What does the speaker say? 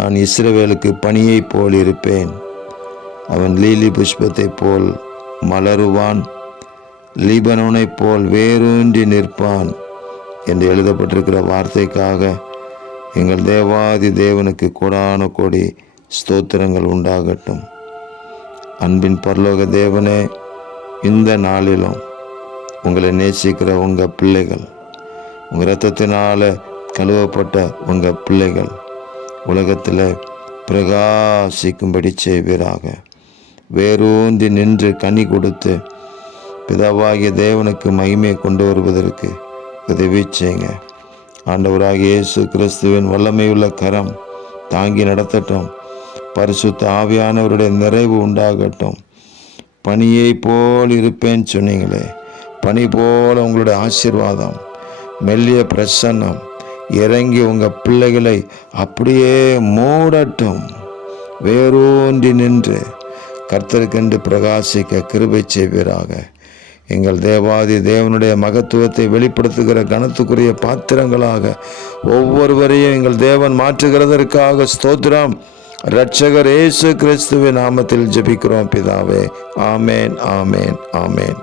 நான் இஸ்ரவேலுக்கு பனியைப் போல் இருப்பேன். அவன் லீலி புஷ்பத்தைப் போல் மலருவான், லீபனோனைப் போல் வேரூன்றி நிற்பான் என்று எழுதப்பட்டிருக்கிற வார்த்தைக்காக எங்கள் தேவாதி தேவனுக்கு கோடான கோடி ஸ்தோத்திரங்கள் உண்டாகட்டும். அன்பின் பரலோக தேவனே, இந்த நாளிலும் உங்களை நேசிக்கிற உங்கள் பிள்ளைகள், உங்கள் இரத்தத்தினால் கழுவப்பட்ட உங்கள் பிள்ளைகள் உலகத்தில் பிரகாசிக்கும்படி செய்வீராக. வேரூன்றி நின்று கனி கொடுத்து பிதாவாகிய தேவனுக்கு மகிமையை கொண்டு வருவதற்கு உதவி செய்யுங்க. ஆண்டவராகிய இயேசு கிறிஸ்துவின் வல்லமையுள்ள கரம் தாங்கி நடத்தட்டும். பரிசுத்த ஆவியானவருடைய நிறைவு உண்டாகட்டும். பனியை போல் இருப்பேன்னு சொன்னீங்களே, பனி போல உங்களுடைய ஆசீர்வாதம், மெல்லிய பிரசன்னம் இறங்கி உங்கள் பிள்ளைகளை அப்படியே மூடட்டும். வேரூன்றி நின்று கர்த்தருக்கென்று பிரகாசிக்க கிருபை செய்வீராக. எங்கள் தேவாதி தேவனுடைய மகத்துவத்தை வெளிப்படுத்துகிற கனத்துக்குரிய பாத்திரங்களாக ஒவ்வொருவரையும் எங்கள் தேவன் மாற்றுகிறதற்காக ஸ்தோத்திரம். இரட்சகர் இயேசு கிறிஸ்துவின் நாமத்தில் ஜெபிக்கிறோம் பிதாவே. ஆமேன், ஆமேன், ஆமேன்.